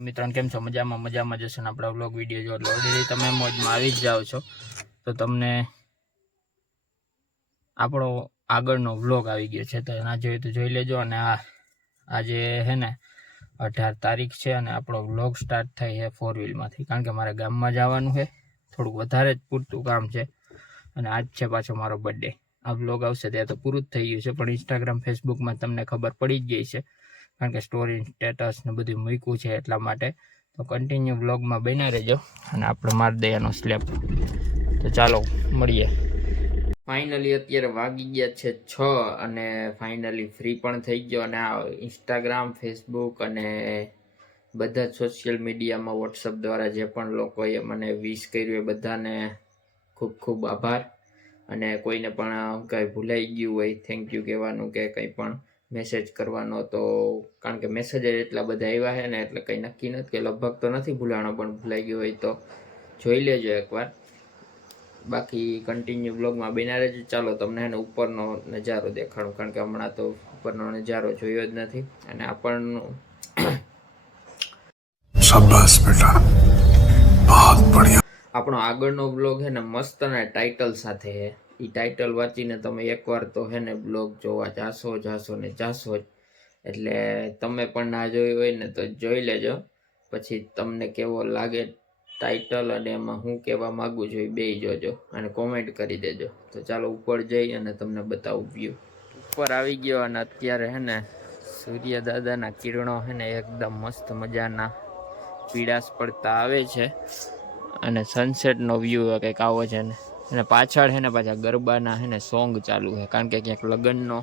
मित्रों केम छो मजा में जशो ने अपना व्लॉग विडियो जो એટલે ઓલરેડી તમે મોજમાં આવી જ જાવ છો તો તમને આપણો આગળનો વ્લોગ આવી ગયો છે તો ના જોઈએ તો જોઈ લેજો અને આજે હે ને 18 તારીખ છે અને આપણો વ્લોગ સ્ટાર્ટ થઈ છે 4 વ્હીલ માંથી કારણ કે મારે ગામમાં જવાનું છે થોડું વધારે જ પૂરતું કામ છે અને આજ છે પાછો મારો બર્થડે આ વ્લોગ આવશે ત્યારે તો પૂરું જ થઈ ગયું છે પણ Instagram Facebook માં તમને ખબર પડી જ ગઈ છે કારણ કે સ્ટોરી સ્ટેટસ ને બધું મૂક્યું છે એટલા માટે તો કન્ટિન્યુ વ્લોગ માં બન્યા રહેજો અને આપણે માર દયાનો સ્લેપ તો ચાલો મળીએ ફાઇનલી અત્યારે વાગી ગયા છે 6 અને ફાઇનલી ફ્રી પણ થઈ ગયો અને આ Instagram Facebook અને બધા સોશિયલ મીડિયામાં WhatsApp દ્વારા જે પણ લોકોએ મને વિશ કર્યું એ બધાને ખૂબ ખૂબ આભાર અને કોઈને પણ કઈ ભૂલાઈ ગયું હોય થેન્ક યુ કહેવાનું કે કંઈ પણ મેસેજ કરવાનો તો કારણ કે મેસેજ એટલા બધા આવ્યા છે ને એટલે કંઈ નક્કી નથી કે લગભગ તો નથી ભૂલાણો પણ ભૂલાઈ ગયો હોય તો જોઈ લેજો એકવાર બાકી કન્ટિન્યુ બ્લોગમાં બન્યા રહેજો ચાલો તમને એને ઉપરનો નજારો દેખાડું કારણ કે હમણાં તો ઉપરનો નજારો જોયો જ નથી અને આપણનો શાબાશ બેટા બહુત બઢિયા આપણો આગળનો બ્લોગ છે ને મસ્ત ને ટાઇટલ સાથે છે ઈ ટાઇટલ વાંચીને તમે એકવાર તો હે ને બ્લોગ જોવા જાશો જ એટલે તમે પણ ના જોયું હોય ને તો જોઈ લેજો પછી તમને કેવો લાગે ટાઇટલ અને એમાં હું કહેવા માંગુ છું એ બેય જોજો અને કોમેન્ટ કરી દેજો તો ચાલો ઉપર જઈ અને તમને બતાવું વ્યૂ ઉપર આવી ગયો અને અત્યારે હે ને સૂર્ય દાદાના કિરણો હે ને એકદમ મસ્ત મજાના પીળાશ પડતા આવે છે અને સનસેટનો વ્યૂ કંઈક આવો છે ને અને પાછળ હે ને પાછા ગરબાના હે ને સોંગ ચાલુ છે કારણ કે ક્યાંક લગ્નનો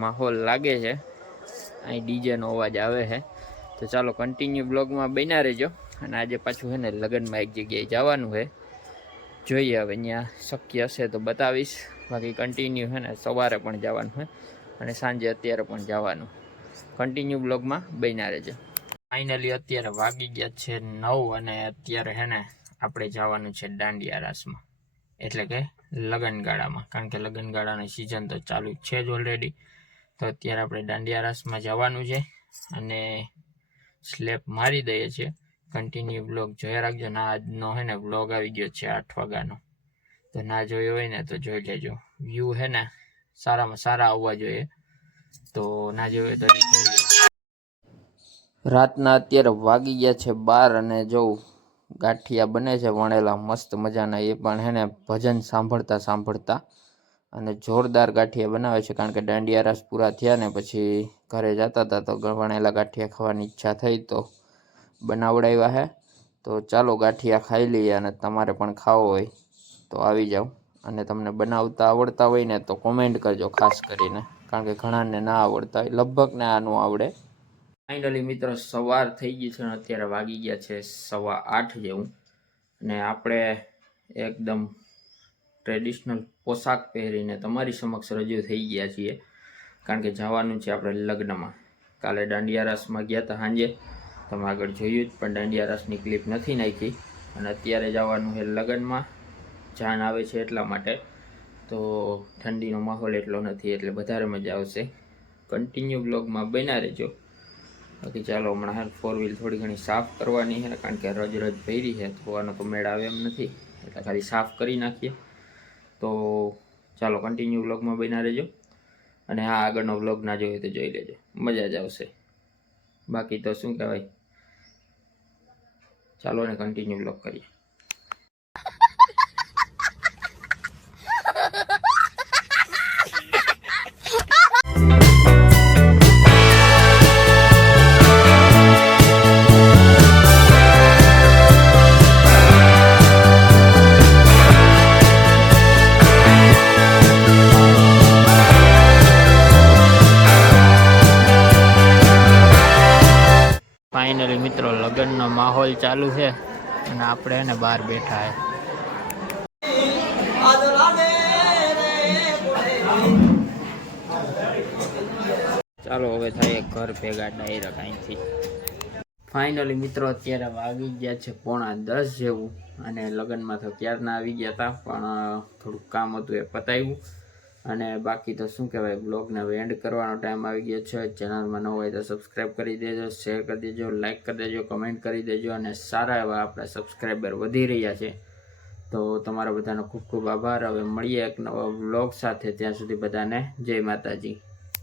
માહોલ લાગે છે અહીં ડીજેનો અવાજ આવે છે તો ચાલો કન્ટિન્યુ બ્લોગમાં બન્યા રહેજો અને આજે પાછું છે ને લગ્નમાં એક જગ્યાએ જવાનું છે જોઈએ હવે ત્યાં શક્ય હશે તો બતાવીશ બાકી કન્ટિન્યુ છે ને સવારે પણ જવાનું છે અને સાંજે અત્યારે પણ જવાનું કન્ટિન્યુ બ્લોગમાં બન્યા રહેજો ફાઇનલી અત્યારે વાગી ગયા છે 9 અને અત્યારે છે ને આપણે જવાનું છે દાંડિયા રાસમાં એટલે કે લગનગાળામાં કારણ કે લગનગાળાની સિઝન તો ચાલુ છે જ ઓલરેડી તો અત્યારે આપણે દાંડિયા રાસમાં જવાનું છે અને સ્લેપ મારી દઈએ છીએ કન્ટિન્યુ બ્લોગ જોયા રાખજો ના આજનો હે ને બ્લોગ આવી ગયો છે 8 વાગ્યાનો તો ના જોયો હોય ને તો જોઈ લેજો વ્યૂ હે ને સારામાં સારા આવવા જોઈએ તો ના જોયો તો જોઈ લેજો રાતના અત્યારે વાગી ગયા છે 12 અને જો ગાંઠિયા બને છે વણેલા મસ્ત મજાના એ પણ હે ને ભજન સાંભળતા અને જોરદાર ગાંઠિયા બનાવે છે કારણ કે દાંડિયા રાસ પૂરા થયા ને પછી ઘરે જતા હતા તો વણેલા ગાંઠિયા ખાવાની ઈચ્છા થઈ તો બનાવડાવ્યા હે તો ચાલો ગાંઠિયા ખાઈ લઈએ અને તમારે પણ ખાવો હોય તો આવી જાઓ અને તમને બનાવતા આવડતા હોય ને તો કોમેન્ટ કરજો ખાસ કરીને કારણ કે ઘણાને ના આવડતા હોય લગભગ ને આનું આવડે ફાઇનલી મિત્રો સવાર થઈ ગઈ છે અને અત્યારે વાગી ગયા છે 8:15 જેવું અને આપણે એકદમ ટ્રેડિશનલ પોશાક પહેરીને તમારી સમક્ષ રજૂ થઈ ગયા છીએ કારણ કે જવાનું છે આપણે લગ્નમાં કાલે દાંડિયા રાસમાં ગયા હતા સાંજે તમે આગળ જોયું જ પણ દાંડિયા રાસની ક્લિપ નથી નાખી અને અત્યારે જવાનું છે લગ્નમાં જાન આવે છે એટલા માટે તો ઠંડીનો માહોલ એટલો નથી એટલે વધારે મજા આવશે કન્ટિન્યુ બ્લોગમાં બન્યા રહેજો બાકી ચાલો હમણાં 4 વ્હીલ થોડી ઘણી સાફ કરવાની છે કારણ કે રજ ભરી છે ધોવાનો તો મેળ આવે એમ નથી એટલે ખાલી સાફ કરી નાખીએ તો ચાલો કન્ટિન્યુ વ્લોગમાં બન્યા રહેજો અને આ આગળનો વ્લોગ ના જોઈએ તો જોઈ લેજો મજા જ આવશે બાકી તો શું કહેવાય ચાલો ને કન્ટિન્યુ વ્લોગ કરીએ ફાઇનલી મિત્રો લગ્નનો માહોલ ચાલુ છે અને આપણે એને બહાર બેઠા ચાલો હવે થાય ઘર ભેગા ડાયરેક્ટ અહીંથી ફાઇનલી મિત્રો અત્યારે વાગી ગયા છે 9:45 જેવું અને લગ્નમાં તો ક્યારના આવી ગયા હતા પણ થોડુંક કામ હતું એ પતાવ્યું અને બાકી તો શું કહેવાય, બ્લોગને હવે એન્ડ કરવાનો ટાઈમ આવી ગયો છે. ચેનલમાં ન હોય તો સબસ્ક્રાઈબ કરી દેજો, શેર કરી દેજો, લાઇક કરી દેજો, કમેન્ટ કરી દેજો. અને સારા એવા આપણા સબસ્ક્રાઈબર વધી રહ્યા છે, તો તમારા બધાનો ખૂબ ખૂબ આભાર. હવે મળીએ એક નવા બ્લોગ સાથે. ત્યાં સુધી બધાને જય માતાજી.